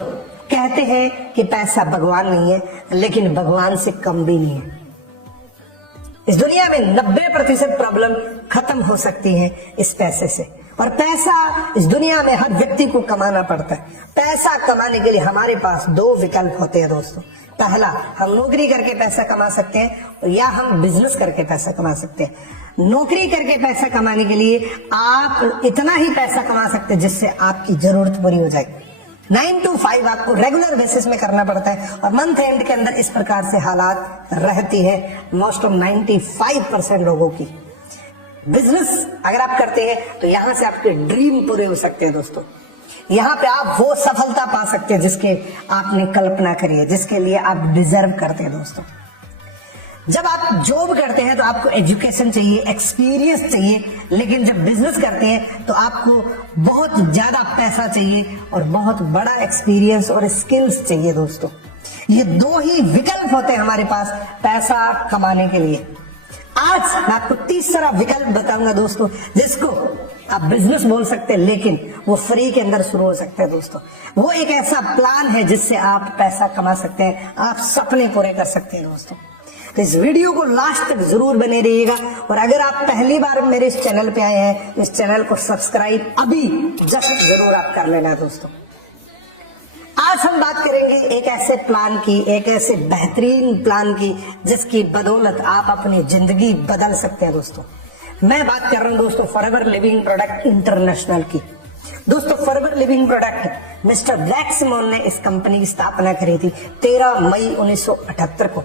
कहते हैं कि पैसा भगवान नहीं है, लेकिन भगवान से कम भी नहीं है। इस दुनिया में 90% प्रॉब्लम खत्म हो सकती है इस पैसे से। और पैसा इस दुनिया में हर व्यक्ति को कमाना पड़ता है। पैसा कमाने के लिए हमारे पास दो विकल्प होते हैं दोस्तों। पहला, हम नौकरी करके पैसा कमा सकते हैं या हम बिजनेस करके पैसा कमा सकते हैं। नौकरी करके पैसा कमाने के लिए आप इतना ही पैसा कमा सकते हैं जिससे आपकी जरूरत पूरी हो जाए। 9 to 5 आपको रेगुलर बेसिस में करना पड़ता है और मंथ एंड के अंदर इस प्रकार से हालात रहती है मोस्ट ऑफ 95% लोगों की। बिजनेस अगर आप करते हैं तो यहां से आपके ड्रीम पूरे हो सकते हैं दोस्तों। यहाँ पे आप वो सफलता पा सकते हैं जिसके आपने कल्पना करी है, जिसके लिए आप डिजर्व करते हैं दोस्तों। जब आप जॉब करते हैं तो आपको एजुकेशन चाहिए, एक्सपीरियंस चाहिए, लेकिन जब बिजनेस करते हैं तो आपको बहुत ज्यादा पैसा चाहिए और बहुत बड़ा एक्सपीरियंस और स्किल्स चाहिए दोस्तों। ये दो ही विकल्प होते हैं हमारे पास पैसा कमाने के लिए। आज मैं आपको तीसरा विकल्प बताऊंगा दोस्तों, जिसको आप बिजनेस बोल सकते हैं, लेकिन वो फ्री के अंदर शुरू हो सकता है दोस्तों। वो एक ऐसा प्लान है जिससे आप पैसा कमा सकते हैं, आप सपने पूरे कर सकते हैं दोस्तों। तो इस वीडियो को लास्ट तक जरूर बने रहिएगा। और अगर आप पहली बार मेरे इस चैनल पे आए हैं तो इस चैनल को सब्सक्राइब अभी जस्ट जरूर आप कर लेना दोस्तों। आज हम बात करेंगे एक ऐसे प्लान की, एक ऐसे बेहतरीन प्लान की जिसकी बदौलत आप अपनी जिंदगी बदल सकते हैं दोस्तों। मैं बात कर रहा हूं दोस्तों फॉरएवर लिविंग प्रोडक्ट इंटरनेशनल की। दोस्तों Forever Living product mister Black Simon ने इस कंपनी की स्थापना करी थी 13 मई 1978 को।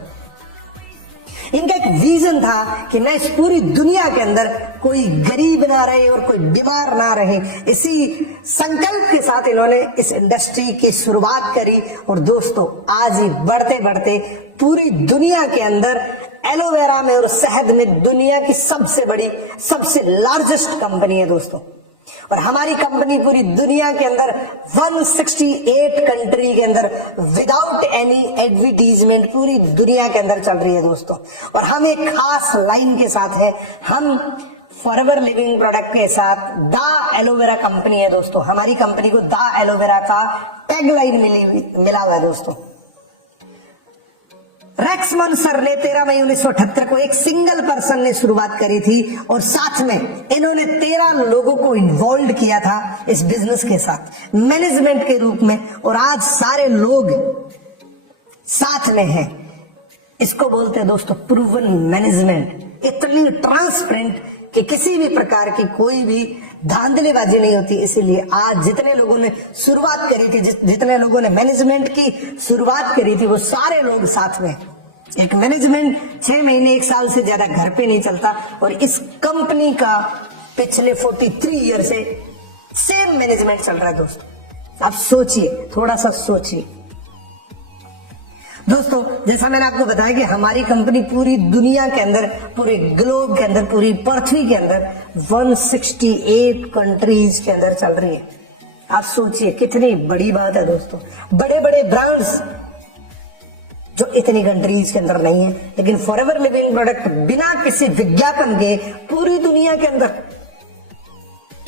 इनका एक विजन था कि न इस पूरी दुनिया के अंदर कोई गरीब ना रहे और कोई बीमार ना रहे। इसी संकल्प के साथ इन्होंने इस इंडस्ट्री की शुरुआत करी और दोस्तों आज ही बढ़ते बढ़ते पूरी दुनिया के अंदर एलोवेरा में और शहद में दुनिया की सबसे बड़ी, सबसे लार्जेस्ट कंपनी है दोस्तों। और हमारी कंपनी पूरी दुनिया के अंदर 168 कंट्री के अंदर विदाउट एनी एडवर्टीजमेंट पूरी दुनिया के अंदर चल रही है दोस्तों। और हम एक खास लाइन के साथ है, हम फॉरएवर लिविंग प्रोडक्ट के साथ द एलोवेरा कंपनी है दोस्तों। हमारी कंपनी को द एलोवेरा का टैगलाइन मिला हुआ है दोस्तों। रैक्समन सर ने 13 मई 1978 को एक सिंगल पर्सन ने शुरुआत करी थी और साथ में इन्होंने 13 लोगों को इन्वॉल्व किया था इस बिजनेस के साथ मैनेजमेंट के रूप में। और आज सारे लोग साथ में हैं। इसको बोलते हैं दोस्तों प्रूवन मैनेजमेंट। इतनी ट्रांसपेरेंट कि किसी भी प्रकार की कोई भी धांधलीबाजी नहीं होती। इसीलिए आज जितने लोगों ने शुरुआत करी थी, जितने लोगों ने मैनेजमेंट की शुरुआत करी थी, वो सारे लोग साथ में। एक मैनेजमेंट 6 महीने 1 साल से ज्यादा घर पे नहीं चलता और इस कंपनी का पिछले 43 ईयर से सेम मैनेजमेंट चल रहा है दोस्तों। आप सोचिए, थोड़ा सा सोचिए दोस्तों। जैसा मैंने आपको बताया कि हमारी कंपनी पूरी दुनिया के अंदर, पूरे ग्लोब के अंदर, पूरी पृथ्वी के अंदर 168 कंट्रीज के अंदर चल रही है। आप सोचिए कितनी बड़ी बात है दोस्तों। बड़े बड़े ब्रांड्स जो इतनी कंट्रीज के अंदर नहीं है, लेकिन फॉरएवर लिविंग प्रोडक्ट बिना किसी विज्ञापन के पूरी दुनिया के अंदर।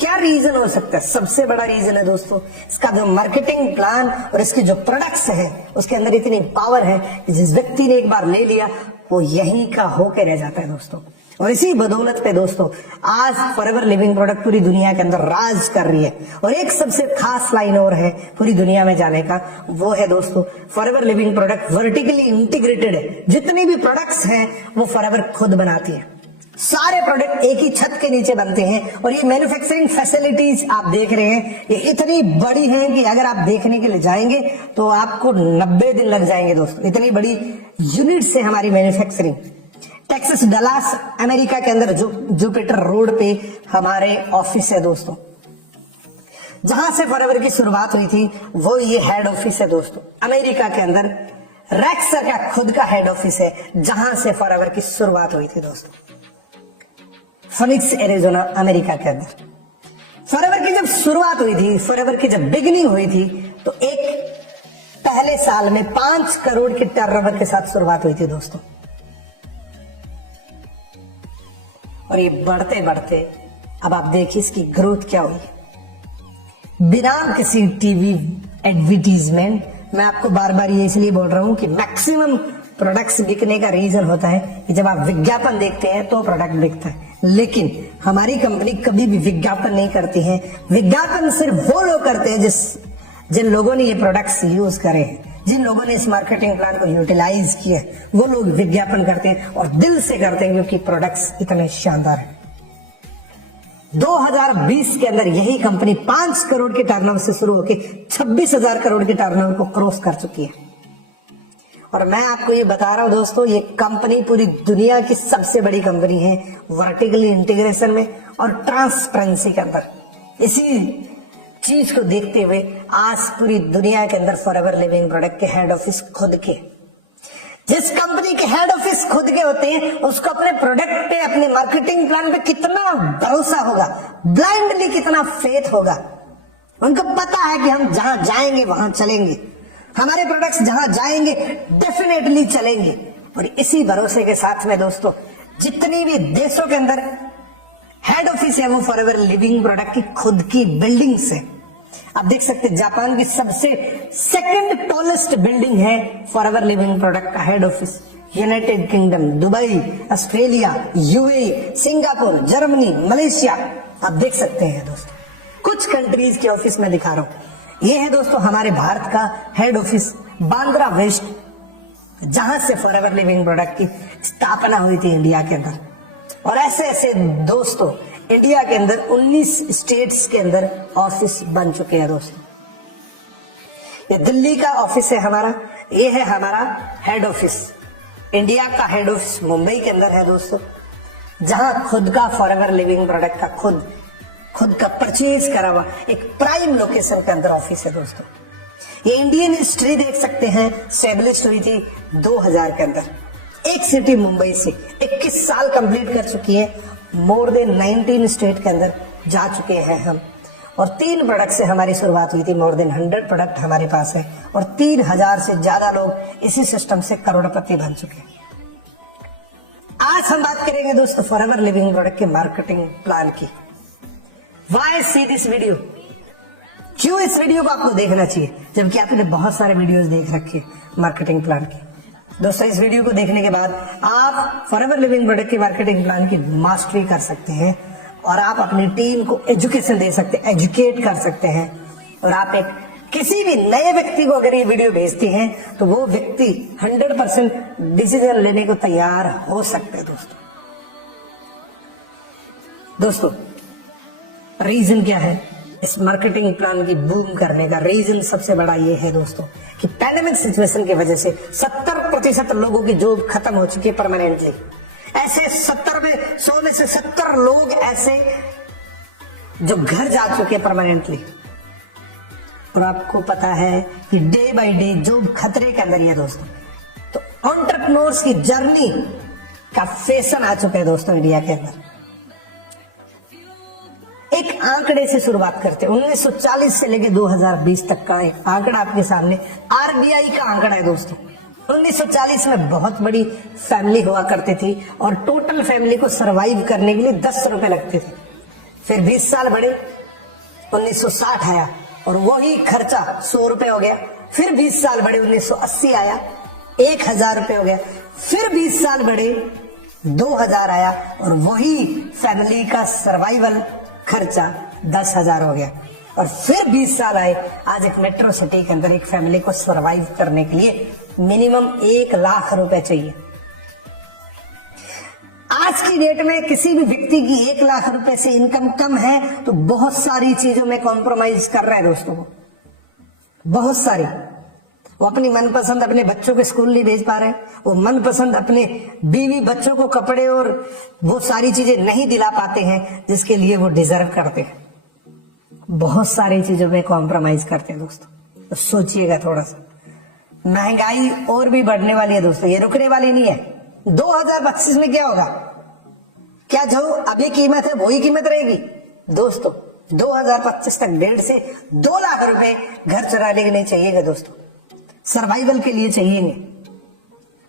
क्या रीजन हो सकता है? सबसे बड़ा रीजन है दोस्तों इसका जो मार्केटिंग प्लान और इसके जो प्रोडक्ट्स हैं उसके अंदर इतनी पावर है कि जिस व्यक्ति ने एक बार ले लिया वो यहीं का होके रह जाता है दोस्तों। और इसी बदौलत पे दोस्तों आज फॉरएवर लिविंग प्रोडक्ट पूरी दुनिया के अंदर राज कर रही है। और एक सबसे खास लाइन और है पूरी दुनिया में जाने का, वो है दोस्तों Forever Living product vertically integrated है। जितने भी प्रोडक्ट्स हैं वो फॉरएवर खुद बनाती है। सारे प्रोडक्ट एक ही छत के नीचे बनते हैं और ये मैन्युफैक्चरिंग फैसिलिटीज आप देख रहे हैं ये इतनी बड़ी हैं कि अगर आप देखने के लिए जाएंगे तो आपको 90 दिन लग जाएंगे दोस्तों। इतनी बड़ी यूनिट्स है हमारी मैन्युफैक्चरिंग। टेक्सास डलास अमेरिका के अंदर जुपिटर रोड पे हमारे ऑफिस है दोस्तों। जहां से फॉरएवर की शुरुआत हुई थी वो ये हेड ऑफिस है दोस्तों। अमेरिका के अंदर रैक्सर का खुद का हेड ऑफिस है जहां से फॉरएवर की शुरुआत हुई थी दोस्तों। फिनिक्स एरिजोना अमेरिका के अंदर फॉरएवर की जब शुरुआत हुई थी, फॉरएवर की जब बिगिनिंग हुई थी तो एक पहले साल में 5 करोड़ के टर्नओवर के साथ शुरुआत हुई थी दोस्तों। और ये बढ़ते बढ़ते अब आप देखिए इसकी ग्रोथ क्या हुई। बिना किसी टीवी एडवर्टीजमेंट। मैं आपको बार बार ये इसलिए बोल रहा हूं कि मैक्सिमम प्रोडक्ट्स बिकने का रीजन होता है कि जब आप विज्ञापन देखते हैं तो प्रोडक्ट बिकता है, लेकिन हमारी कंपनी कभी भी विज्ञापन नहीं करती है। विज्ञापन सिर्फ वो लोग करते हैं जिन लोगों ने ये प्रोडक्ट्स यूज करे हैं, जिन लोगों ने इस मार्केटिंग प्लान को यूटिलाइज किया है, वो लोग विज्ञापन करते हैं और दिल से करते हैं, क्योंकि प्रोडक्ट्स इतने शानदार हैं। 2020 के अंदर यही कंपनी 5 करोड़ के टर्नओवर से शुरू होकर 26,000 करोड़ के टर्नओवर को क्रॉस कर चुकी है। और मैं आपको ये बता रहा हूं दोस्तों, ये कंपनी पूरी दुनिया की सबसे बड़ी कंपनी है वर्टिकली इंटीग्रेशन में और ट्रांसपेरेंसी के अंदर। इसी चीज को देखते हुए आज पूरी दुनिया के अंदर फॉरएवर लिविंग प्रोडक्ट के हेड ऑफिस खुद के, जिस कंपनी के हेड ऑफिस खुद के होते हैं, उसको अपने प्रोडक्ट पे, अपने मार्केटिंग प्लान पे कितना भरोसा होगा, ब्लाइंडली कितना फेथ होगा। उनको पता है कि हम जहां जाएंगे वहां चलेंगे, हमारे प्रोडक्ट्स जहां जाएंगे डेफिनेटली चलेंगे। और इसी भरोसे के साथ में दोस्तों, जितनी भी देशों के अंदर हेड ऑफिस है वो फॉरएवर लिविंग प्रोडक्ट की खुद की बिल्डिंग से। आप देख सकते हैं जापान की सबसे सेकंड टॉलेस्ट बिल्डिंग है फॉरएवर लिविंग प्रोडक्ट का head office. United kingdom, Dubai, Australia, UAE, Singapore, Germany, Malaysia, आप देख सकते हैं दोस्तों। कुछ कंट्रीज के ऑफिस में दिखा रहा हूं। ये है दोस्तों हमारे भारत का हेड ऑफिस बांद्रा वेस्ट, जहां से फॉरएवर लिविंग प्रोडक्ट की स्थापना हुई थी इंडिया के अंदर। और ऐसे ऐसे दोस्तों इंडिया के अंदर 19 स्टेट्स के अंदर ऑफिस बन चुके हैं दोस्तों। ये दिल्ली का ऑफिस है हमारा, ये है हमारा हेड ऑफिस। इंडिया का हेड ऑफिस मुंबई के अंदर है दोस्तों, जहां खुद का फॉरएवर लिविंग प्रोडक्ट का खुद का परचेज करा हुआ एक प्राइम लोकेशन के अंदर ऑफिस है दोस्तों। ये इंडियन हिस्ट्री देख सकते हैं, स्टैब्लिश हुई थी 2000 के अंदर। एक सिटी मुंबई से 21 साल कंप्लीट कर चुकी है, मोर देन 19 स्टेट के अंदर जा चुके हैं हम। और 3 प्रोडक्ट से हमारी शुरुआत हुई थी, मोर देन 100 प्रोडक्ट हमारे पास है और 3000 से ज्यादा लोग इसी सिस्टम से करोड़पति बन चुके हैं। आज हम बात करेंगे दोस्तों फॉरएवर लिविंग प्रोडक्ट के मार्केटिंग प्लान की। वाई सी दिस वीडियो, क्यों इस वीडियो को आपको देखना चाहिए, जबकि आपने बहुत सारे वीडियोस देख रखे मार्केटिंग प्लान की। दोस्तों इस वीडियो को देखने के बाद आप फॉरएवर लिविंग प्रोडक्ट की मार्केटिंग प्लान की मास्टरी कर सकते हैं और आप अपनी टीम को एजुकेशन दे सकते हैं, एजुकेट कर सकते हैं। और आप एक किसी भी नए व्यक्ति को अगर ये वीडियो भेजते हैं तो वो व्यक्ति 100% डिसीजन लेने को तैयार हो सकते हैं दोस्तों रीजन क्या है इस मार्केटिंग प्लान की बूम करने का? रीजन सबसे बड़ा ये है दोस्तों कि पैंडेमिक सिचुएशन की वजह से 70% लोगों की जॉब खत्म हो चुकी है परमानेंटली। ऐसे 100 में से 70 लोग ऐसे जो घर जा चुके हैं परमानेंटली। और आपको पता है कि डे बाय डे जॉब खतरे के अंदर ही है दोस्तों। तो एंटरप्रेन्योर्स की जर्नी का फैशन आ चुका है दोस्तों इंडिया के अंदर। एक आंकड़े से शुरुआत करते हैं, 1940 से लेकर 2020 तक का एक आंकड़ा आपके सामने, आरबीआई का आंकड़ा है दोस्तों। 1940 में बहुत बड़ी फैमिली हुआ करती थी और टोटल फैमिली को सरवाइव करने के लिए 10 रुपए लगते थे। फिर 20 साल बढ़े, 1960 आया और वही खर्चा 100 रुपए हो गया। फिर 20 साल बढ़े, 1980 आया, 1000 रुपए हो गया। फिर 20 साल बढ़े, 2000 आया और वही फैमिली का सर्वाइवल खर्चा 10,000 हो गया। और फिर 20 साल आए, आज एक मेट्रो सिटी के अंदर एक फैमिली को सरवाइव करने के लिए मिनिमम 1 लाख रुपए चाहिए। आज की डेट में किसी भी व्यक्ति की 1 लाख रुपए से इनकम कम है तो बहुत सारी चीजों में कॉम्प्रोमाइज कर रहा है दोस्तों, बहुत सारी। वो अपनी मनपसंद अपने बच्चों के स्कूल नहीं भेज पा रहे, वो मनपसंद अपने बीवी बच्चों को कपड़े और वो सारी चीजें नहीं दिला पाते हैं जिसके लिए वो डिजर्व करते हैं। बहुत सारी चीजों में कॉम्प्रोमाइज करते हैं दोस्तों। तो सोचिएगा थोड़ा सा, महंगाई और भी बढ़ने वाली है दोस्तों, ये रुकने वाली नहीं है। 2025 में क्या होगा? क्या जो अभी कीमत है वही कीमत रहेगी दोस्तों? 2025 तक 1.5 से 2 लाख रुपए घर चलाने के लिए चाहिएगा दोस्तों, सर्वाइवल के लिए चाहिए,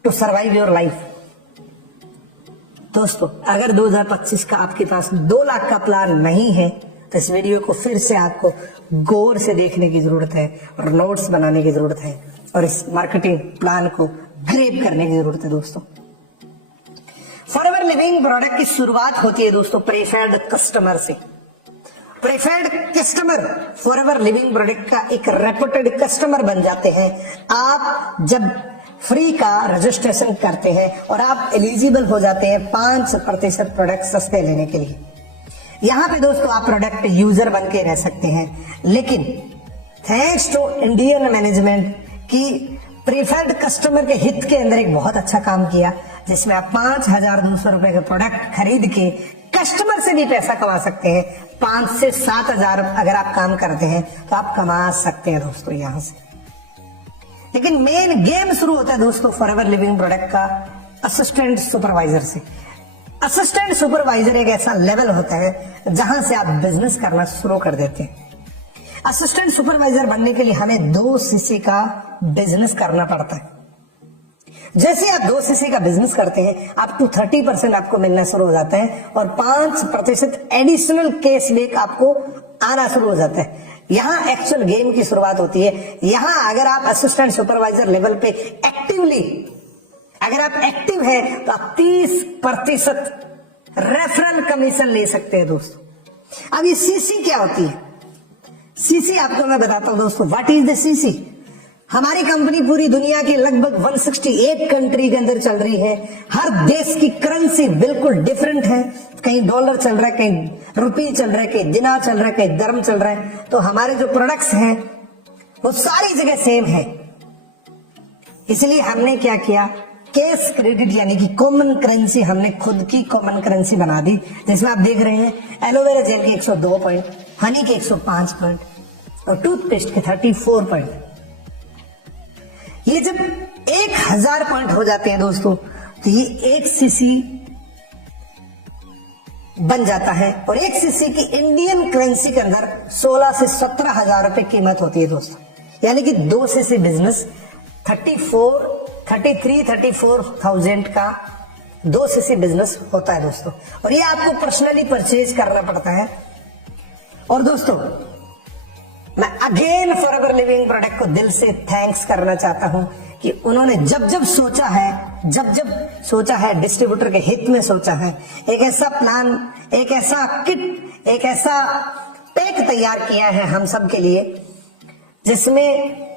टू सर्वाइव योर लाइफ। दोस्तों अगर 2025 का आपके पास 2 लाख का प्लान नहीं है तो इस वीडियो को फिर से आपको गौर से देखने की जरूरत है और नोट्स बनाने की जरूरत है और इस मार्केटिंग प्लान को ग्रैब करने की जरूरत है दोस्तों। फॉरएवर लिविंग प्रोडक्ट की शुरुआत होती है दोस्तों प्रेफर्ड कस्टमर से। Preferred customer forever Living product का एक रेपुटेड कस्टमर बन जाते हैं आप जब फ्री का रजिस्ट्रेशन करते हैं और आप एलिजिबल हो जाते हैं 5% प्रोडक्ट सस्ते लेने के लिए। यहाँ पे दोस्तों आप प्रोडक्ट यूजर बन के रह सकते हैं, लेकिन थैंक्स टू इंडियन मैनेजमेंट की प्रीफर्ड कस्टमर के हित के अंदर एक बहुत अच्छा काम किया, जिसमें आप 5,200 रुपए के प्रोडक्ट खरीद के कस्टमर से भी पैसा कमा सकते हैं। 5 से 7,000 अगर आप काम करते हैं तो आप कमा सकते हैं दोस्तों यहाँ से। लेकिन मेन गेम शुरू होता है दोस्तों फॉरएवर लिविंग प्रोडक्ट का असिस्टेंट सुपरवाइजर से। असिस्टेंट सुपरवाइजर एक ऐसा लेवल होता है जहां से आप बिजनेस करना शुरू कर देते हैं। असिस्टेंट सुपरवाइजर बनने के लिए हमें 2 सीसी का बिजनेस करना पड़ता है। जैसे आप 2 सीसी का बिजनेस करते हैं आप 30% आपको मिलना शुरू हो जाता है और 5% एडिशनल कैशबैक आपको आना शुरू हो जाता है। यहाँ एक्चुअल गेम की शुरुआत होती है। यहाँ अगर आप असिस्टेंट सुपरवाइजर लेवल पे अगर आप एक्टिव हैं तो आप 30% रेफरल कमीशन ले सकते हैं दोस्तों। अब ये सीसी क्या होती है? सीसी आपको मैं बताता हूं दोस्तों, व्हाट इज द सीसी। हमारी कंपनी पूरी दुनिया के लगभग 168 कंट्री के अंदर चल रही है। हर देश की करेंसी बिल्कुल डिफरेंट है। कहीं डॉलर चल रहा है, कहीं रुपये चल रहा है, कहीं दिनार चल रहा है, कहीं दरम चल रहा है। तो हमारे जो प्रोडक्ट्स हैं वो सारी जगह सेम है। इसलिए हमने क्या किया, कैश क्रेडिट यानी कि कॉमन करेंसी, हमने खुद की कॉमन करेंसी बना दी, जिसमें आप देख रहे हैं एलोवेरा जेल के 102 पॉइंट, हनी के 105 पॉइंट और टूथपेस्ट के 34 पॉइंट। ये जब 1000 पॉइंट हो जाते हैं दोस्तों तो ये 1 सीसी बन जाता है और 1 सीसी की इंडियन करेंसी के अंदर 16 से 17,000 रुपए कीमत होती है दोस्तों। यानी कि 2 सीसी बिजनेस 34,000 का 2 सीसी बिजनेस होता है दोस्तों। और ये आपको पर्सनली परचेज करना पड़ता है। और दोस्तों मैं अगेन फॉरएवर लिविंग प्रोडक्ट को दिल से थैंक्स करना चाहता हूं कि उन्होंने जब सोचा है डिस्ट्रीब्यूटर के हित में सोचा है, एक ऐसा प्लान, एक ऐसा किट, एक ऐसा पैक तैयार किया है हम सब के लिए, जिसमें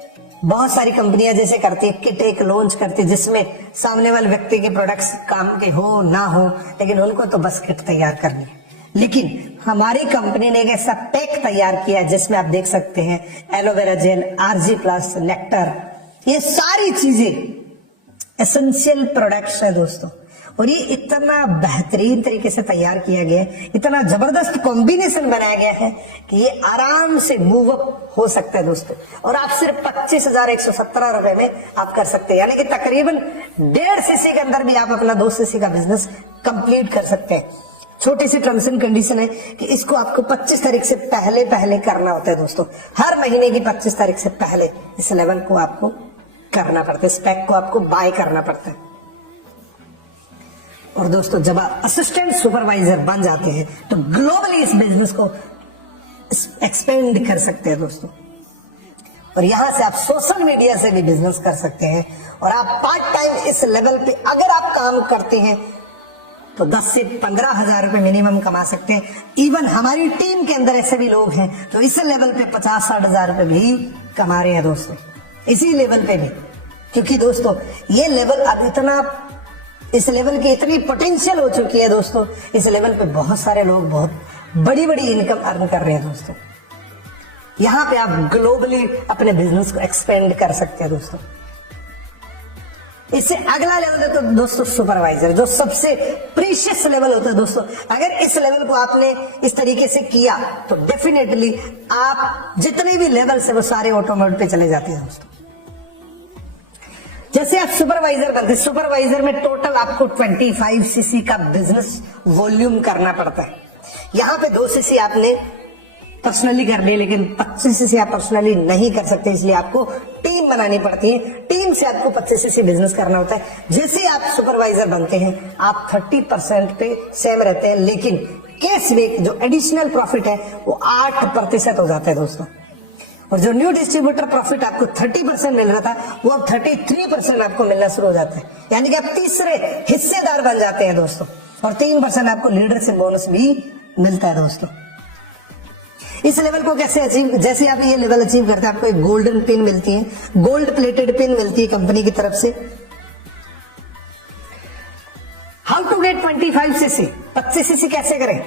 बहुत सारी कंपनियां जैसे करती है किट एक लॉन्च करती है, जिसमें सामने वाले व्यक्ति के प्रोडक्ट्स काम के हो ना हो, लेकिन उनको तो बस किट तैयार करनी है। लेकिन हमारी कंपनी ने एक ऐसा पैक तैयार किया जिसमें आप देख सकते हैं aloe vera gel, RG plus, nectar, ये सारी चीजें एसेंशियल प्रोडक्ट्स है दोस्तों। और ये इतना बेहतरीन तरीके से तैयार किया गया है, इतना जबरदस्त कॉम्बिनेशन बनाया गया है कि ये आराम से मूव अप हो सकता है दोस्तों। और आप सिर्फ 25,117 रुपए में आप कर सकते हैं, यानी कि तकरीबन 1.5 सीसी के अंदर भी आप अपना 2 सीसी का बिजनेस कंप्लीट कर सकते हैं। छोटी सी टर्म्स एंड कंडीशन है कि इसको आपको 25 तारीख से पहले करना होता है दोस्तों। हर महीने की 25 तारीख से पहले इस लेवल को आपको करना पड़ता है, इस पैक को आपको बाय करना पड़ता है। और दोस्तों जब आप असिस्टेंट सुपरवाइजर बन जाते हैं तो ग्लोबली इस बिजनेस को एक्सपेंड कर सकते हैं दोस्तों। और यहां से आप सोशल मीडिया से भी बिजनेस कर सकते हैं। और आप पार्ट टाइम इस लेवल पे अगर आप काम करते हैं तो 10 से 15,000 रुपए मिनिमम कमा सकते हैं। इवन हमारी टीम के अंदर ऐसे भी लोग हैं तो इस लेवल पे 50-60,000 रुपए भी कमा रहे हैं दोस्तों, इसी लेवल पे भी। क्योंकि दोस्तों ये लेवल अब इतना, इस लेवल की इतनी पोटेंशियल हो चुकी है दोस्तों, इस लेवल पे बहुत सारे लोग बहुत बड़ी बड़ी इनकम अर्न कर रहे हैं दोस्तों। यहाँ पे आप ग्लोबली अपने बिजनेस को एक्सपेंड कर सकते हैं दोस्तों। इससे अगला लेवल है तो दोस्तों सुपरवाइजर, जो सबसे प्रीशियस लेवल होता है दोस्तों। अगर इस लेवल को आपने इस तरीके से किया तो डेफिनेटली आप जितने भी लेवल से वो सारे ऑटोमेटिक पे चले जाते हैं दोस्तों। जैसे आप सुपरवाइजर बनते, सुपरवाइजर में टोटल आपको 25 सीसी का बिजनेस वॉल्यूम करना पड़ता है। यहाँ पे 2 सीसी आपने पर्सनली कर ली, लेकिन 25 सीसी आप पर्सनली नहीं कर सकते, इसलिए आपको टीम बनानी पड़ती है। टीम से आपको 25 सीसी बिजनेस करना होता है। जैसे आप सुपरवाइजर बनते हैं आप 30% पे सेम रहते हैं, लेकिन केस में जो एडिशनल प्रॉफिट है वो 8% हो जाता है दोस्तों। और जो न्यू डिस्ट्रीब्यूटर प्रॉफिट आपको 30% मिल रहा था वो अब 33% आपको मिलना शुरू हो जाता है, यानी कि आप तीसरे हिस्सेदार बन जाते हैं दोस्तों। और 3% आपको लीडर से बोनस भी मिलता है दोस्तों। इस लेवल को कैसे अचीव, जैसे आप ये लेवल अचीव करते हैं आपको एक गोल्डन पिन मिलती है, गोल्ड प्लेटेड पिन मिलती है कंपनी की तरफ से। How to get 25cc, 25cc कैसे करें?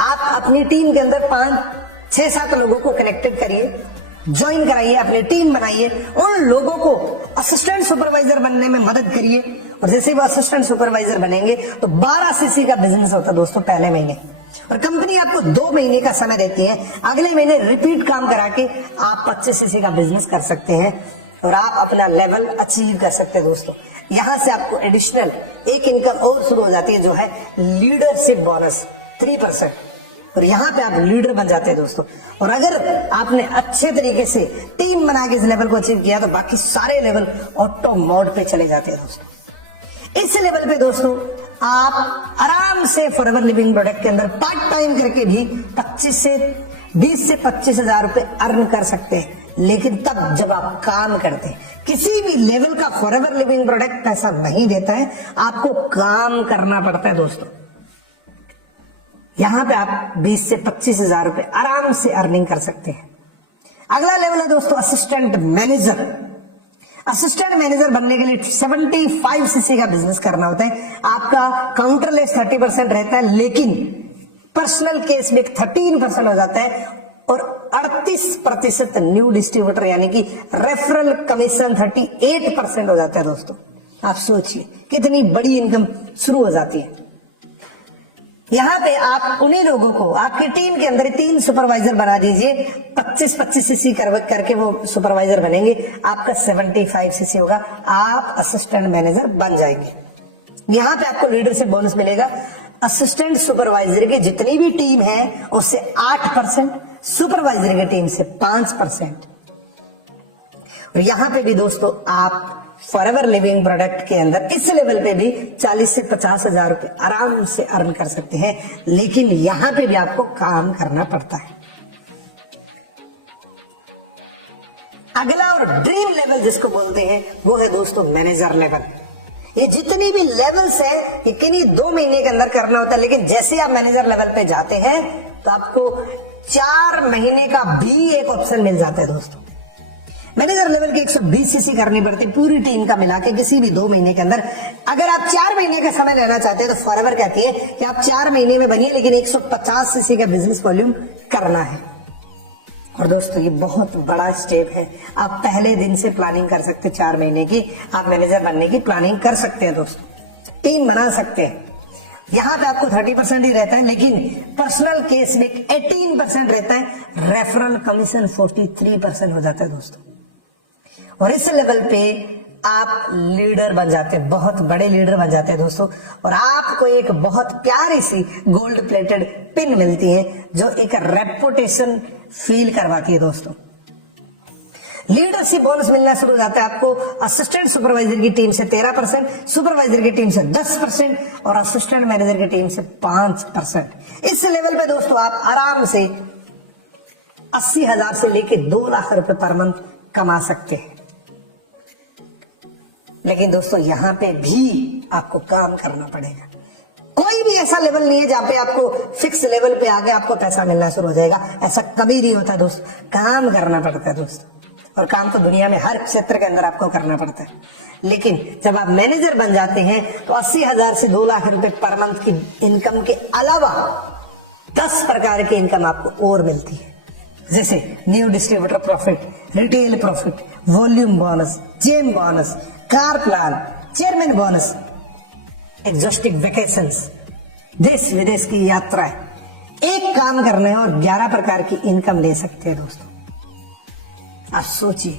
आप अपनी टीम के अंदर 5-6-7 लोगों को कनेक्टेड करिए, ज्वाइन कराइए, अपनी टीम बनाइए, उन लोगों को असिस्टेंट सुपरवाइजर बनने में मदद करिए। और जैसे वो असिस्टेंट सुपरवाइजर बनेंगे तो 12cc का बिजनेस होता है दोस्तों पहले महीने, और कंपनी आपको 2 महीने का समय देती है, अगले महीने रिपीट काम करा के आप 25cc का बिजनेस कर सकते हैं और आप अपना लेवल अचीव कर सकते हैं दोस्तों। यहां से आपको एडिशनल एक इनकम और शुरू हो जाती है जो है लीडरशिप बोनस 3%, और यहाँ पे आप लीडर बन जाते हैं दोस्तों। और अगर आपने अच्छे तरीके से टीम बना के इस लेवल को अचीव किया तो बाकी सारे लेवल ऑटो मोड पे चले जाते हैं दोस्तों। इस लेवल पे दोस्तों आप आराम से फॉरएवर लिविंग प्रोडक्ट के अंदर पार्ट टाइम करके भी 20 से 25 हजार रुपए अर्न कर सकते हैं, लेकिन तब जब आप काम करते हैं। किसी भी लेवल का फॉरएवर लिविंग प्रोडक्ट पैसा नहीं देता है, आपको काम करना पड़ता है दोस्तों। यहां पे आप 20 से 25 हजार रुपए आराम से अर्निंग कर सकते हैं। अगला लेवल है दोस्तों असिस्टेंट मैनेजर। असिस्टेंट मैनेजर बनने के लिए 75cc का बिजनेस करना होता है। आपका काउंटरलेस 30% रहता है, लेकिन पर्सनल केस में 13% हो जाता है, और 38% न्यू डिस्ट्रीब्यूटर यानी कि रेफरल कमीशन 38% हो जाता है दोस्तों। आप सोचिए कितनी बड़ी इनकम शुरू हो जाती है। यहाँ पे आप उन्हीं लोगों को आपकी टीम के अंदर 3 सुपरवाइजर बना दीजिए, 25-25cc करके वो सुपरवाइजर बनेंगे, आपका 75cc होगा, आप असिस्टेंट मैनेजर बन जाएंगे। यहाँ पे आपको लीडर से बोनस मिलेगा। असिस्टेंट सुपरवाइजर की जितनी भी टीम है उससे 8%, सुपरवाइजर की टीम से 5%। और यहाँ पे भी दोस्तों आप फॉरएवर लिविंग प्रोडक्ट के अंदर इस लेवल पे भी 40 से 50 हजार रुपए आराम से अर्न कर सकते हैं, लेकिन यहां पे भी आपको काम करना पड़ता है। अगला और ड्रीम लेवल जिसको बोलते हैं वो है दोस्तों मैनेजर लेवल। ये जितनी भी लेवल्स है ये किन्हीं 2 महीने के अंदर करना होता है, लेकिन जैसे आप मैनेजर लेवल पे जाते हैं तो आपको 4 महीने का भी एक ऑप्शन मिल जाता है दोस्तों। मैनेजर लेवल की 120cc करनी पड़ती है पूरी टीम का मिला के किसी भी 2 महीने के अंदर। अगर आप 4 महीने का समय लेना चाहते हैं तो फॉरएवर कहती है कि आप 4 महीने में बनिए, लेकिन 150cc का बिजनेस वॉल्यूम करना है। और दोस्तों ये बहुत बड़ा स्टेप है, आप पहले दिन से प्लानिंग कर सकते हैं। 4 महीने की आप मैनेजर बनने की प्लानिंग कर सकते हैं दोस्तों, टीम बना सकते हैं। यहाँ पे आपको 30% ही रहता है, लेकिन पर्सनल केस में 18% रहता है, रेफरल कमीशन 43% हो जाता है दोस्तों। और इस लेवल पे आप लीडर बन जाते हैं, बहुत बड़े लीडर बन जाते हैं दोस्तों। और आपको एक बहुत प्यारी सी गोल्ड प्लेटेड पिन मिलती है जो एक रेपुटेशन फील करवाती है दोस्तों। लीडरशिप बोनस मिलना शुरू हो जाता है आपको असिस्टेंट सुपरवाइजर की टीम से 13%, सुपरवाइजर की टीम से 10% और असिस्टेंट मैनेजर की टीम से 5%। इस लेवल पे दोस्तों आप आराम से 80,000 से लेके 2 लाख रुपए पर मंथ कमा सकते हैं। लेकिन दोस्तों यहां पे भी आपको काम करना पड़ेगा। कोई भी ऐसा लेवल नहीं है जहां पे आपको फिक्स लेवल पे आके आपको पैसा मिलना शुरू हो जाएगा, ऐसा कभी नहीं होता दोस्त। काम करना पड़ता है दोस्तों, और काम तो दुनिया में हर क्षेत्र के अंदर आपको करना पड़ता है। लेकिन जब आप मैनेजर बन जाते हैं तो 80,000 से 2 लाख रुपए पर मंथ की इनकम के अलावा 10 प्रकार की इनकम आपको और मिलती है, जैसे new distributor profit, retail profit, volume bonus, gem bonus, car plan, chairman bonus, exotic vacations, देश विदेश की यात्रा है। एक काम करना है और 11 प्रकार की इनकम ले सकते हैं दोस्तों। आप सोचिए,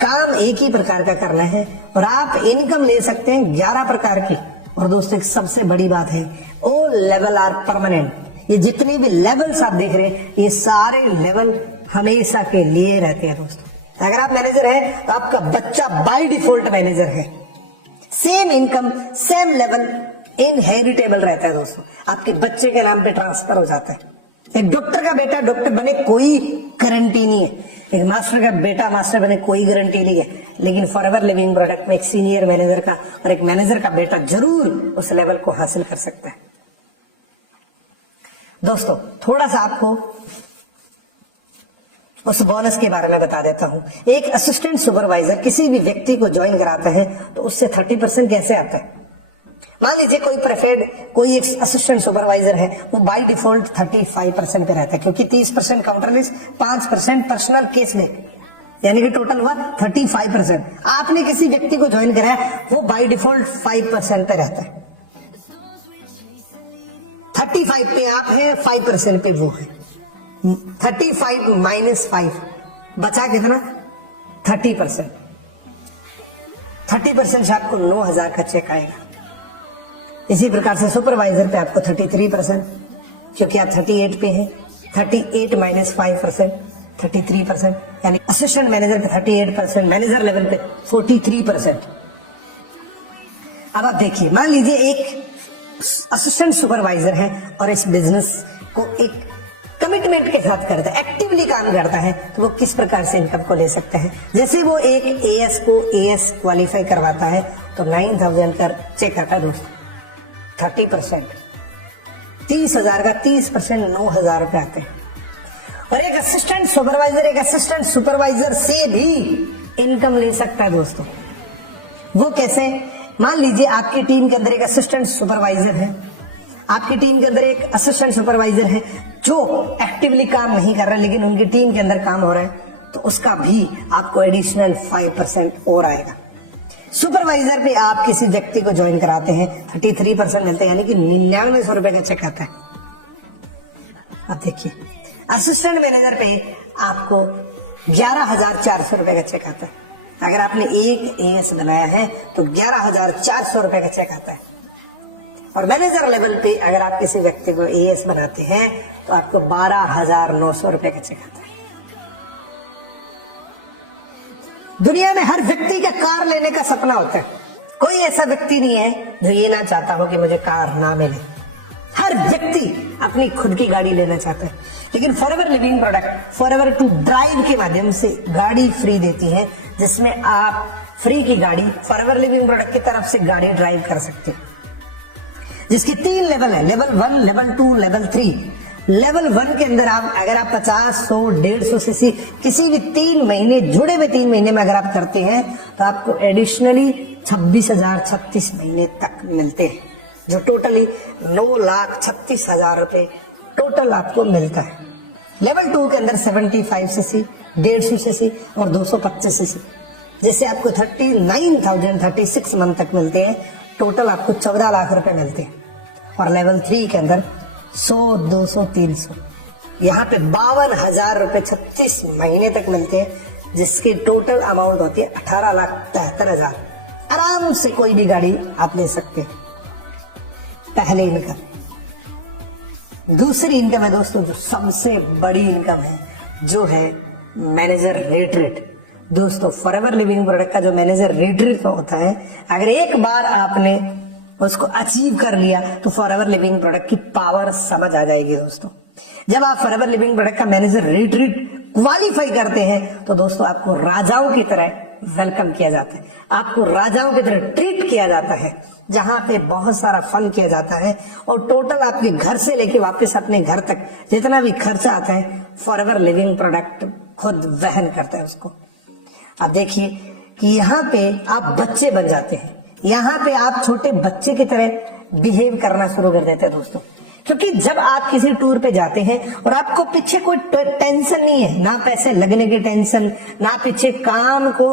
काम एक ही प्रकार का करना है और आप इनकम ले सकते हैं 11 प्रकार की। और दोस्तों एक सबसे बड़ी बात है, ऑल लेवल आर परमानेंट। ये जितने भी लेवल्स आप देख रहे हैं ये सारे लेवल हमेशा के लिए रहते हैं दोस्तों। अगर आप मैनेजर हैं तो आपका बच्चा बाय डिफॉल्ट मैनेजर है। Same income, same level, inheritable रहता है दोस्तों, आपके बच्चे के नाम पे ट्रांसफर हो जाता है। एक डॉक्टर का बेटा डॉक्टर बने कोई गारंटी नहीं है, एक मास्टर का बेटा मास्टर बने कोई गारंटी नहीं है, लेकिन फॉरएवर लिविंग प्रोडक्ट में एक सीनियर मैनेजर का और एक मैनेजर का बेटा जरूर उस लेवल को हासिल कर सकता है। दोस्तों थोड़ा सा आपको उस बोनस के बारे में बता देता हूं। एक असिस्टेंट सुपरवाइजर किसी भी व्यक्ति को ज्वाइन कराता है तो उससे 30% कैसे आता है। मान लीजिए कोई प्रेफर्ड कोई एक असिस्टेंट सुपरवाइजर है, वो बाय डिफॉल्ट 35% पे रहता है, क्योंकि 30% काउंटर लिस्ट, 5% पर्सनल केस में, यानी कि टोटल हुआ 35%। आपने किसी व्यक्ति को ज्वाइन कराया, वो बाय डिफॉल्ट 5% पे रहता है। 35 पे आप हैं, 5% पे वो है। 35 माइनस 5 बचा कितना? 30%। 30% से आपको 9,000 का चेक आएगा। इसी प्रकार से सुपरवाइजर पे आपको 33%, क्योंकि आप 38 पे हैं। 38 माइनस 5% 33%, यानी असिस्टेंट मैनेजर पे 38%, मैनेजर लेवल पे 43%। अब आप देखिए, मान लीजिए एक असिस्टेंट सुपरवाइजर है और इस बिजनेस को एक कमिटमेंट के साथ करता है, एक्टिवली काम करता है, तो वो किस प्रकार से इनकम को ले सकता है। जैसे वो एक एएस को एएस क्वालिफाई करवाता है तो 9,000 का चेक आता है दोस्तों। 30% 30,000 का 30% 9,000 रुपए आते हैं। और एक असिस्टेंट सुपरवाइजर से भी इनकम ले सकता है दोस्तों। वो कैसे? मान लीजिए आपकी टीम के अंदर एक असिस्टेंट सुपरवाइजर है, आपकी टीम के अंदर एक असिस्टेंट सुपरवाइजर है जो एक्टिवली काम नहीं कर रहा है, लेकिन उनकी टीम के अंदर काम हो रहा है, तो उसका भी आपको एडिशनल 5% और आएगा। सुपरवाइजर पे आप किसी व्यक्ति को ज्वाइन कराते हैं, 33% मिलते हैं, यानी कि 9900 रुपए का चेक आता है। अब देखिए, असिस्टेंट मैनेजर पे आपको 11,400 रुपए का चेक आता है। अगर आपने एक एएस बनाया है तो 11,400 रुपए का चेक आता है। और मैनेजर लेवल पे अगर आप किसी व्यक्ति को एएस बनाते हैं तो आपको 12,900 रुपए का चेक आता है। दुनिया में हर व्यक्ति का कार लेने का सपना होता है, कोई ऐसा व्यक्ति नहीं है जो ये ना चाहता हो कि मुझे कार ना मिले। हर व्यक्ति अपनी खुद की गाड़ी लेना चाहता है, लेकिन Forever Living product Forever two drive के माध्यम से गाड़ी फ्री देती है, जिसमें आप फ्री की गाड़ी फॉरएवर लिविंग प्रोडक्ट की तरफ से गाड़ी ड्राइव कर सकते हैं, जिसके 3 लेवल है, लेवल 1, लेवल 2, लेवल 3। लेवल 1 के अंदर आप अगर आप 50, 100, 150 सीसी किसी भी 3 महीने जुड़े हुए 3 महीने में अगर आप करते हैं तो आपको एडिशनली 26,000 36 महीने तक मिलते हैं, जो टोटली 9,36,000 रुपए टोटल आपको मिलता है। लेवल 2 के अंदर 75 सीसी, 150 सीसी और 225 सीसी, जिससे आपको 39,036 मंथ तक मिलते हैं। टोटल आपको 14 लाख रुपए मिलते हैं। और लेवल 3 के अंदर 100, 200, 300, यहाँ पे 52,000 रुपए 36 महीने तक मिलते हैं, जिसकी टोटल अमाउंट होती है 18,73,000। आराम से कोई भी गाड़ी आप ले सकते हैं। पहले इनकम। दूसरी इनकम है दोस्तों, जो सबसे बड़ी इनकम है, जो है मैनेजर रिट्रीट। दोस्तों फॉरएवर लिविंग प्रोडक्ट का जो मैनेजर रिट्रीट होता है, अगर एक बार आपने उसको अचीव कर लिया तो फॉरएवर लिविंग प्रोडक्ट की पावर समझ आ जाएगी दोस्तों। जब आप फॉरएवर लिविंग प्रोडक्ट का मैनेजर रिट्रीट क्वालिफाई करते हैं तो दोस्तों आपको राजाओं की तरह वेलकम किया जाता है, आपको राजाओं की तरह ट्रीट किया जाता है, जहां पे बहुत सारा फन किया जाता है। और टोटल आपके घर से लेके वापस अपने घर तक जितना भी खर्चा आता है, फॉरएवर लिविंग प्रोडक्ट खुद वहन करता है उसको। अब देखिए कि यहाँ पे आप बच्चे बन जाते हैं, यहाँ पे आप छोटे बच्चे की तरह बिहेव करना शुरू कर देते हैं दोस्तों। क्योंकि जब आप किसी टूर पे जाते हैं और आपको पीछे कोई टेंशन नहीं है, ना पैसे लगने की टेंशन, ना पीछे काम को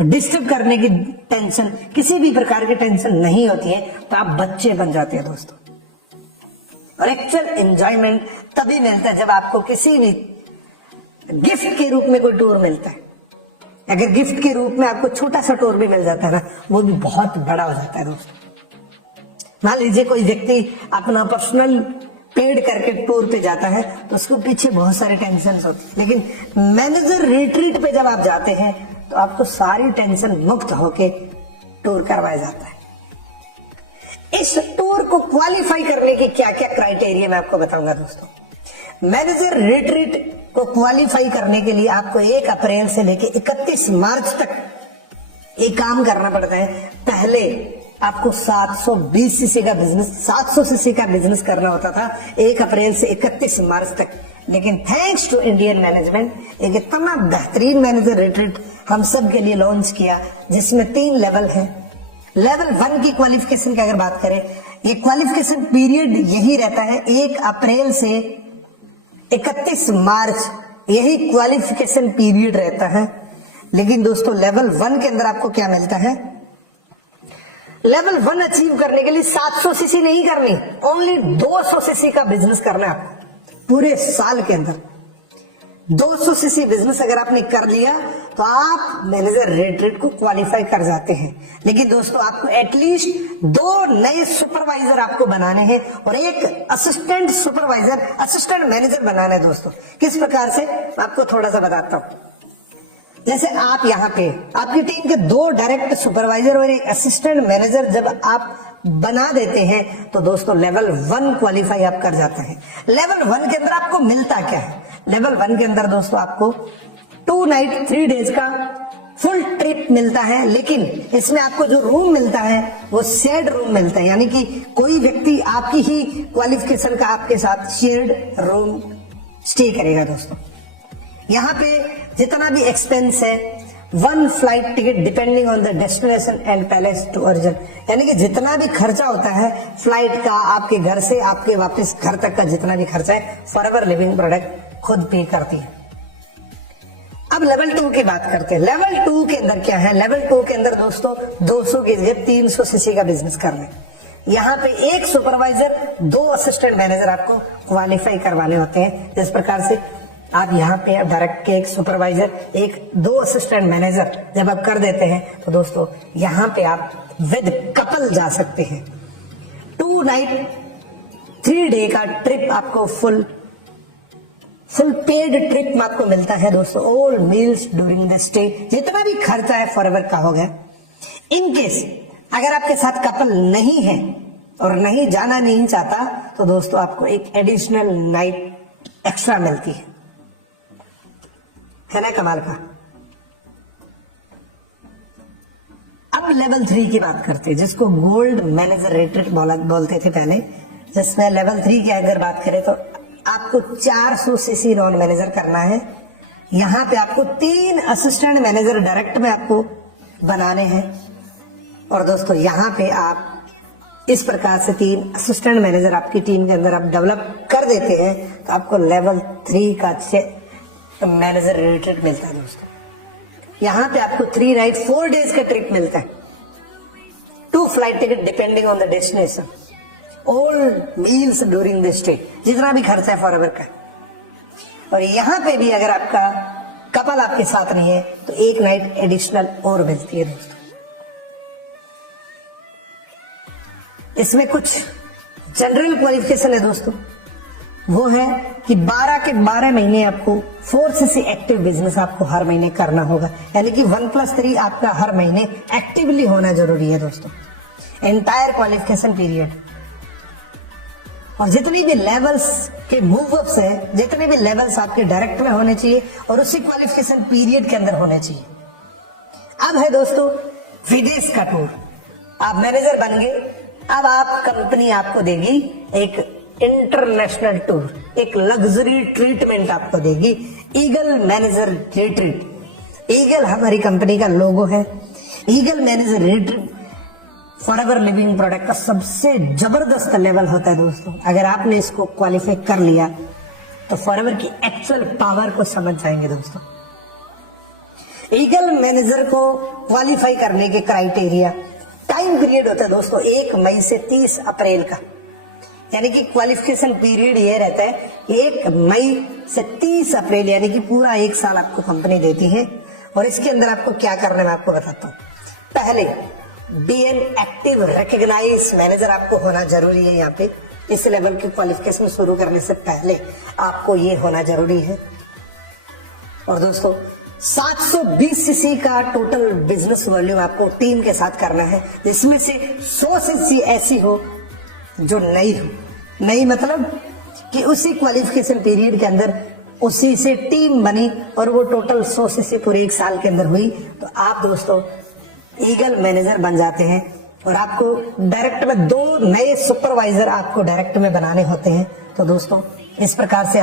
डिस्टर्ब करने की टेंशन, किसी भी प्रकार की टेंशन नहीं होती है, तो आप बच्चे बन जाते हैं दोस्तों। और एक्चुअल एंजॉयमेंट तभी मिलता है जब आपको किसी भी गिफ्ट के रूप में कोई टूर मिलता है। अगर गिफ्ट के रूप में आपको छोटा सा टूर भी मिल जाता है ना, वो भी बहुत बड़ा हो जाता है दोस्तों। मान लीजिए कोई व्यक्ति अपना पर्सनल पेड करके टूर पे जाता है तो उसको पीछे बहुत सारी टेंशन होती है, लेकिन मैनेजर रिट्रीट पे जब आप जाते हैं तो आपको सारी टेंशन मुक्त होके टूर करवाया जाता है। इस टूर को क्वालिफाई करने की क्या क्या क्राइटेरिया मैं आपको बताऊंगा दोस्तों। मैनेजर रिट्रीट को क्वालिफाई करने के लिए आपको 1 अप्रैल से लेकर 31 मार्च तक एक काम करना पड़ता है। पहले आपको 720 सीसी का बिजनेस, 700 सीसी का बिजनेस करना होता था 1 अप्रैल से 31 मार्च तक, लेकिन थैंक्स टू इंडियन मैनेजमेंट एक इतना बेहतरीन मैनेजर रिट्रीट हम सब के लिए लॉन्च किया, जिसमें 3 लेवल है। लेवल 1 की क्वालिफिकेशन की अगर बात करें, ये क्वालिफिकेशन पीरियड यही रहता है 1 अप्रैल से 31 मार्च, यही क्वालिफिकेशन पीरियड रहता है। लेकिन दोस्तों लेवल 1 के अंदर आपको क्या मिलता है, लेवल 1 अचीव करने के लिए 700 सीसी नहीं करनी, ओनली 200 सीसी का बिजनेस करना है आपको पूरे साल के अंदर। 200 सीसी बिजनेस अगर आपने कर लिया तो आप मैनेजर रिट्रीट को क्वालिफाई कर जाते हैं। लेकिन दोस्तों आपको एटलीस्ट 2 नए सुपरवाइजर आपको बनाने हैं और 1 असिस्टेंट सुपरवाइजर, असिस्टेंट मैनेजर बनाना है दोस्तों। किस प्रकार से आपको थोड़ा सा बताता हूं। जैसे आप यहाँ पे आपकी टीम के 2 डायरेक्ट सुपरवाइजर और 1 असिस्टेंट मैनेजर जब आप बना देते हैं तो दोस्तों लेवल 1 क्वालिफाई आप कर जाते हैं। लेवल 1 के अंदर आपको मिलता क्या है, लेवल 1 के अंदर दोस्तों आपको 2 नाइट 3 डेज का फुल ट्रिप मिलता है, लेकिन इसमें आपको जो रूम मिलता है वो शेयर्ड रूम मिलता है, यानी कि कोई व्यक्ति आपकी ही क्वालिफिकेशन का आपके साथ शेयर्ड रूम स्टे करेगा दोस्तों। यहाँ पे जितना भी एक्सपेंस है 1 flight ticket depending on the destination and place to origin, यानी कि जितना भी खर्चा होता है फ्लाइट का, आपके घर से आपके वापस घर तक का जितना भी खर्चा है फॉरएवर लिविंग प्रोडक्ट खुद पे करती है। अब लेवल 2 की बात करते हैं। लेवल 2 के अंदर क्या है, लेवल 2 के अंदर दोस्तों 200 की जगह 300 सीसी का बिजनेस करना है। यहाँ पे 1 सुपरवाइजर 2 असिस्टेंट मैनेजर आपको क्वालिफाई करवाने होते हैं। जिस प्रकार से आप यहाँ पे डायरेक्ट के 1 सुपरवाइजर 2 असिस्टेंट मैनेजर जब आप कर देते हैं तो दोस्तों यहाँ पे आप विद कपल जा सकते हैं। 2 नाइट 3 डे का ट्रिप आपको फुल पेड ट्रिप में आपको मिलता है दोस्तों। All meals during the stay, जितना भी खर्चा है फॉरएवर का हो गया। इन केस अगर आपके साथ कपल नहीं है और नहीं जाना नहीं चाहता तो दोस्तों आपको एक एडिशनल नाइट एक्स्ट्रा मिलती है ना कमाल का। अब लेवल 3 की बात करते हैं, जिसको गोल्ड मैनेजर रिट्रीट बोलते थे पहले। जिसमें लेवल 3 की अगर बात करें तो आपको 400 सीसी नॉन मैनेजर करना है। यहाँ पे आपको 3 असिस्टेंट मैनेजर डायरेक्ट में आपको बनाने हैं। और दोस्तों यहाँ पे आप इस प्रकार से 3 असिस्टेंट मैनेजर आपकी टीम के अंदर आप डेवलप कर देते हैं तो आपको लेवल 3 का मैनेजर रिट्रीट मिलता है दोस्तों। यहाँ पे आपको 3 नाइट 4 डेज का ट्रिप मिलता है। 2 flight ticket depending on the destination, all meals during the stay, जितना भी खर्चा है फॉरएवर का। और यहाँ पे भी अगर आपका कपल आपके साथ नहीं है तो 1 नाइट एडिशनल और मिलती है दोस्तों। इसमें कुछ जनरल क्वालिफिकेशन है दोस्तों, वो है कि 12 के 12 महीने आपको 4 सीसी एक्टिव बिजनेस आपको हर महीने करना होगा, यानी कि 1+3 आपका हर महीने एक्टिवली होना जरूरी है दोस्तों। एंटायर क्वालिफिकेशन पीरियड और जितनी भी लेवल्स के मूव अप्स है, जितने भी लेवल्स आपके डायरेक्ट में होने चाहिए और उसी क्वालिफिकेशन पीरियड के अंदर होने चाहिए। अब है दोस्तों विदेश का टूर। आप मैनेजर बन गए, अब आप कंपनी आपको देगी एक इंटरनेशनल टूर, एक लग्जरी ट्रीटमेंट आपको देगी, ईगल मैनेजर रिट्रीट। ईगल हमारी कंपनी का लोगो है। Eagle manager retreat forever Living product का सबसे जबरदस्त लेवल होता है दोस्तों। अगर आपने इसको क्वालिफाई कर लिया तो फॉरएवर की एक्चुअल पावर को समझ जाएंगे दोस्तों। ईगल मैनेजर को क्वालिफाई करने के क्राइटेरिया, टाइम पीरियड होता है दोस्तों 1 मई से 30 अप्रैल का, यानी कि क्वालिफिकेशन पीरियड ये रहता है 1 मई से 30 अप्रैल, यानी कि पूरा 1 साल आपको कंपनी देती है। और इसके अंदर आपको क्या करना है मैं आपको बताता हूँ। पहले be an active recognised manager आपको होना जरूरी है। यहाँ पे इस लेवल की क्वालिफिकेशन शुरू करने से पहले आपको ये होना जरूरी है। और दोस्तों 720 सीसी का टोटल बिजनेस वॉल्यूम आपको टीम के साथ करना है, जिसमें से 100 सीसी ऐसी हो जो नई हो। नई मतलब कि उसी क्वालिफिकेशन पीरियड के अंदर उसी से टीम बनी और वो टोटल 100 सीसी पूरे 1 साल के अंदर हुई, तो आप दोस्तों ईगल मैनेजर बन जाते हैं। और आपको डायरेक्ट में 2 नए सुपरवाइजर आपको डायरेक्ट में बनाने होते हैं। तो दोस्तों इस प्रकार से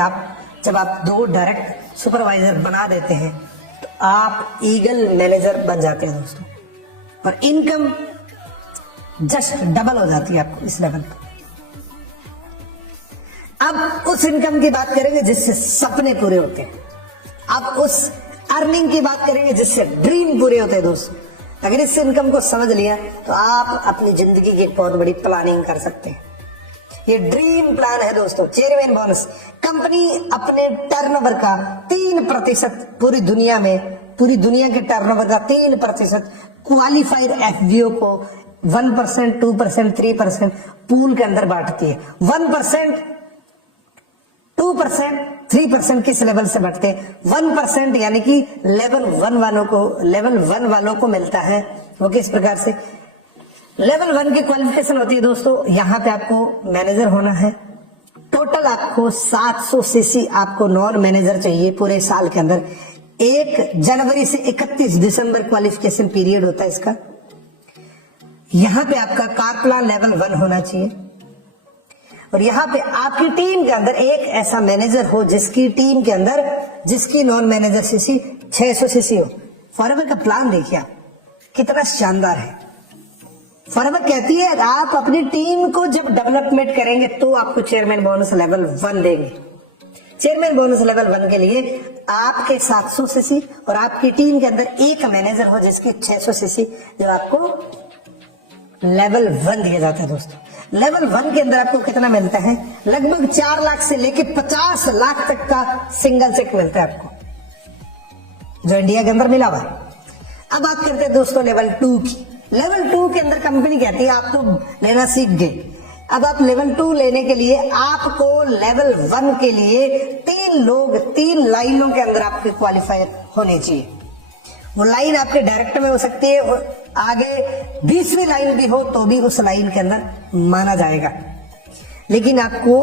जब आप 2 डायरेक्ट सुपरवाइजर बना देते हैं तो आप ईगल मैनेजर बन जाते हैं दोस्तों, और इनकम जस्ट डबल हो जाती है आपको इस लेवल पर। अब उस इनकम की बात करेंगे जिससे सपने पूरे होते हैं। अब उस अर्निंग की बात करेंगे जिससे ड्रीम पूरे होते हैं दोस्तों। अगर इस इनकम को समझ लिया तो आप अपनी जिंदगी की एक बहुत बड़ी प्लानिंग कर सकते हैं। ये ड्रीम प्लान है दोस्तों, चेयरमैन बोनस। कंपनी अपने टर्नओवर का 3% पूरी दुनिया के टर्नओवर का 3% क्वालिफाइड एफबीओ को 1%, 2%, 3% पूल के अंदर बांटती है। 1%, 2%, 3% किस लेवल से बढ़ते हैं? 1% यानी कि लेवल 1 वालों को मिलता है। वो किस प्रकार से? लेवल 1 की क्वालिफिकेशन होती है दोस्तों, यहाँ पे आपको मैनेजर होना है। टोटल आपको 700 सीसी आपको नॉन मैनेजर चाहिए पूरे साल के अंदर। 1 जनवरी से 31 दिसंबर क्वालिफिकेशन पीरियड होता है इसका। यहाँ पे आपका कार प्लान लेवल 1 होना चाहिए, और यहाँ पे आपकी टीम के अंदर एक ऐसा मैनेजर हो जिसकी नॉन मैनेजर सीसी 600 सीसी हो। फॉरवर्ड का प्लान देखिए आप कितना शानदार है। फॉरवर्ड कहती है आप अपनी टीम को जब डेवलपमेंट करेंगे तो आपको चेयरमैन बोनस लेवल 1 देंगे। चेयरमैन बोनस लेवल 1 के लिए आपके 700 सीसी और आपकी टीम के अंदर एक मैनेजर हो जिसकी 600 सीसी, जो आपको लेवल 1 दिया जाता है दोस्तों। लेवल 1 के अंदर आपको कितना मिलता है? लगभग 4 लाख से लेके 50 लाख तक का सिंगल चेक मिलता है आपको, जो इंडिया के अंदर मिला हुआ है। अब बात करते हैं दोस्तों लेवल 2 की। लेवल 2 के अंदर कंपनी कहती है आप तो लेना सीख गए, अब आप लेवल 2 लेने के लिए आपको लेवल 1 के लिए 3 लाइनों के अंदर आपके क्वालिफायर होने चाहिए। वो लाइन आपके डायरेक्ट में हो सकती है, आगे 20वीं लाइन भी हो तो भी उस लाइन के अंदर माना जाएगा। लेकिन आपको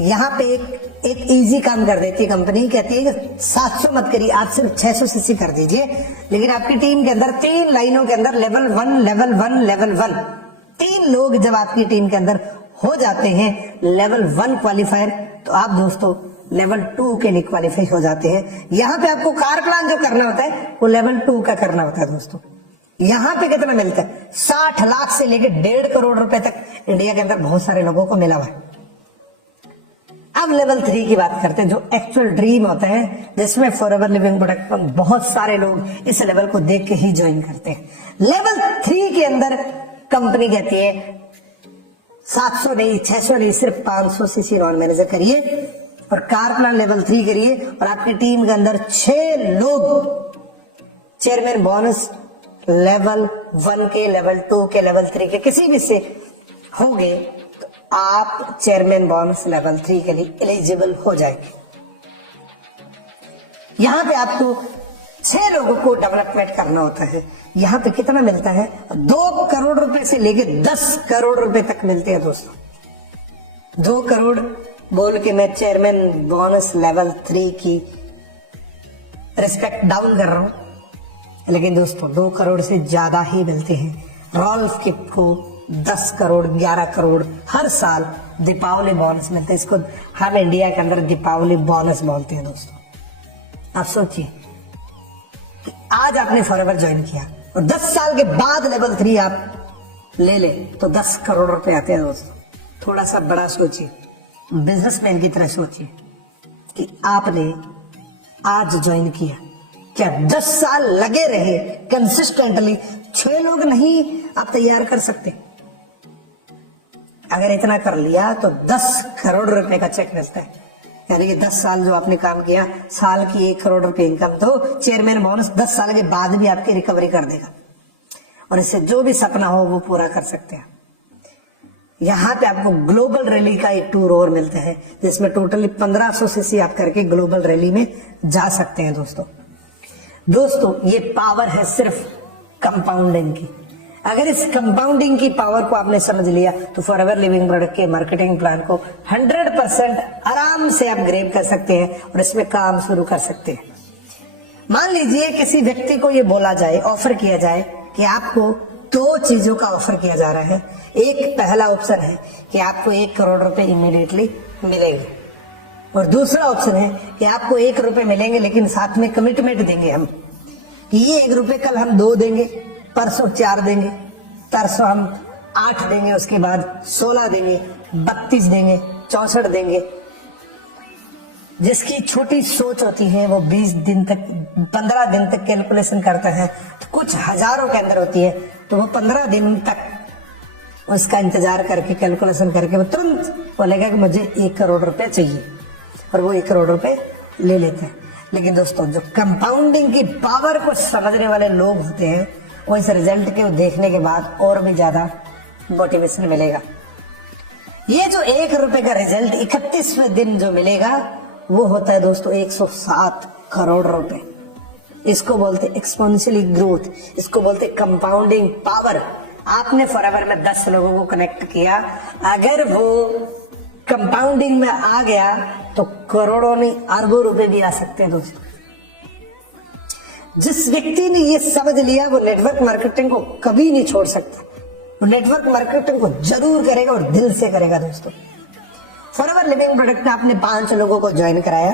यहाँ पे एक इजी काम कर देती है कंपनी, कहती है 700 मत करिए, आप सिर्फ 600 सीसी कर दीजिए। लेकिन आपकी टीम के अंदर 3 लाइनों के अंदर लेवल 1 3 लोग जब आपकी टीम के अंदर हो जाते हैं लेवल 1 क्वालिफायर, तो आप दोस्तों लेवल 2 के लिए क्वालिफाई हो जाते हैं। यहाँ पे आपको कार प्लान जो करना होता है वो लेवल 2 का करना होता है दोस्तों। यहाँ पे कितना मिलता है? 60 लाख से लेकर 1.5 करोड़ रुपए तक इंडिया के अंदर बहुत सारे लोगों को मिला हुआ है। अब लेवल 3 की बात करते हैं, जो एक्चुअल ड्रीम होता है, जिसमें फॉरएवर लिविंग प्रोडक्ट पर बहुत सारे लोग इस लेवल को देख के ही ज्वाइन करते हैं। लेवल 3 के अंदर कंपनी कहती है 700 नहीं, 600 नहीं, सिर्फ 500 सीसी नॉन मैनेजर करिए और कार प्लान लेवल 3 करिए, और आपकी टीम के अंदर 6 लोग चेयरमैन बोनस लेवल 1 के, लेवल 2 के, लेवल 3 के किसी भी से होंगे, तो आप चेयरमैन बोनस लेवल 3 के लिए एलिजिबल हो जाएंगे। यहाँ पे आपको 6 लोगों को डेवलपमेंट करना होता है। यहाँ पे कितना मिलता है? 2 करोड़ रुपए से लेके 10 करोड़ रुपए तक मिलते हैं दोस्तों। 2 करोड़ बोल के मैं चेयरमैन बोनस लेवल 3 की रिस्पेक्ट डाउन कर रहा हूं, लेकिन दोस्तों 2 करोड़ से ज्यादा ही मिलते हैं। रॉल्फ किप को 10 करोड़ 11 करोड़ हर साल दीपावली बोनस मिलते हैं। इसको हम इंडिया के अंदर दीपावली बोनस बोलते हैं दोस्तों। आप सोचिए कि आज आपने फॉरएवर ज्वाइन किया और 10 साल के बाद लेवल 3 आप ले ले तो 10 करोड़ रुपए आते हैं दोस्तों। थोड़ा सा बड़ा सोचिए, बिजनेसमैन की तरह सोचिए कि आपने आज ज्वाइन किया, क्या 10 साल लगे रहे कंसिस्टेंटली, 6 लोग नहीं आप तैयार कर सकते? अगर इतना कर लिया तो 10 करोड़ रुपए का चेक मिलता है। यानी कि 10 साल जो आपने काम किया, साल की 1 करोड़ रुपए इनकम, तो चेयरमैन बोनस 10 साल के बाद भी आपकी रिकवरी कर देगा और इससे जो भी सपना हो वो पूरा कर सकते हैं। यहाँ पे आपको ग्लोबल रैली का एक टूर और मिलता है, जिसमें टोटली 1500 सीसी आप करके ग्लोबल रैली में जा सकते हैं दोस्तों। दोस्तों ये पावर है सिर्फ कंपाउंडिंग की। अगर इस कंपाउंडिंग की पावर को आपने समझ लिया तो फॉरएवर लिविंग प्रोडक्ट के मार्केटिंग प्लान को 100% आराम से आप ग्रैब कर सकते हैं और इसमें काम शुरू कर सकते हैं। मान लीजिए किसी व्यक्ति को ये बोला जाए, ऑफर किया जाए कि आपको 2 चीजों का ऑफर किया जा रहा है। एक पहला ऑप्शन है कि आपको 1 करोड़ रुपए इमीडिएटली मिलेंगे, और दूसरा ऑप्शन है कि आपको 1 रुपए मिलेंगे लेकिन साथ में कमिटमेंट देंगे हम कि ये 1 रुपए कल हम 2 देंगे, परसों 4 देंगे, परसों हम 8 देंगे, उसके बाद 16 देंगे, 32 देंगे, 64 देंगे। जिसकी छोटी सोच होती है वो 20 दिन तक 15 दिन तक कैलकुलेशन करता है, तो कुछ हजारों के अंदर होती है तो वो 15 दिन तक उसका इंतजार करके कैलकुलेशन करके वो तुरंत बोलेगा कि मुझे 1 करोड़ रुपए चाहिए, और वो 1 करोड़ रुपए ले लेते हैं। लेकिन दोस्तों जो कंपाउंडिंग की पावर को समझने वाले लोग होते हैं वो इस रिजल्ट के देखने के बाद और भी ज्यादा मोटिवेशन मिलेगा। ये जो 1 रुपए का रिजल्ट 31वें दिन जो मिलेगा वो होता है दोस्तों 107 करोड़ रुपए। इसको बोलते एक्सपोनेंशियली ग्रोथ, इसको बोलते कंपाउंडिंग पावर। आपने फॉरएवर में 10 लोगों को कनेक्ट किया, अगर वो कंपाउंडिंग में आ गया तो करोड़ों नहीं अरबों रुपए भी आ सकते हैं दोस्तों। जिस व्यक्ति ने ये समझ लिया वो नेटवर्क मार्केटिंग को कभी नहीं छोड़ सकता, वो नेटवर्क मार्केटिंग को जरूर करेगा और दिल से करेगा दोस्तों। फॉरएवर लिविंग प्रोडक्ट में आपने 5 लोगों को ज्वाइन कराया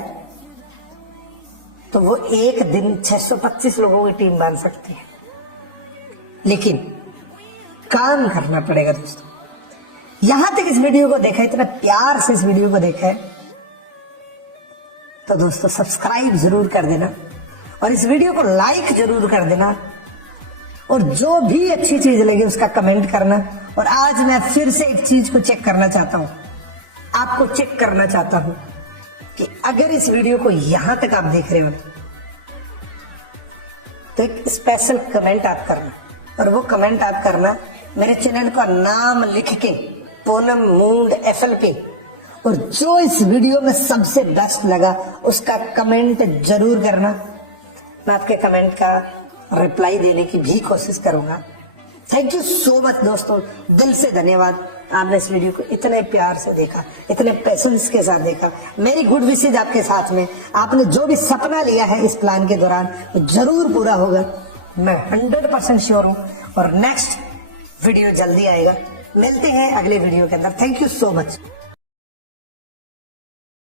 तो वो एक दिन 625 लोगों की टीम बन सकती है, लेकिन काम करना पड़ेगा दोस्तों। यहां तक इस वीडियो को देखा, इतना प्यार से इस वीडियो को देखा है तो दोस्तों सब्सक्राइब जरूर कर देना और इस वीडियो को लाइक जरूर कर देना, और जो भी अच्छी चीज लगे उसका कमेंट करना। और आज मैं फिर से एक चीज को चेक करना चाहता हूं, आपको चेक करना चाहता हूं कि अगर इस वीडियो को यहां तक आप देख रहे हो तो एक स्पेशल कमेंट आप करना, और वो कमेंट आप करना मेरे चैनल का नाम लिख के पूनम मूड FLP, और जो इस वीडियो में सबसे बेस्ट लगा उसका कमेंट जरूर करना। मैं आपके कमेंट का रिप्लाई देने की भी कोशिश करूंगा। थैंक यू सो मच दोस्तों, दिल से धन्यवाद। आपने इस वीडियो को इतने प्यार से देखा, इतने पेशेंस के साथ देखा। मेरी गुड विशेज आपके साथ में। आपने जो भी सपना लिया है इस प्लान के दौरान वो जरूर पूरा होगा, मैं 100% श्योर हूं। और नेक्स्ट वीडियो जल्दी आएगा, मिलते हैं अगले वीडियो के अंदर। Thank you so much.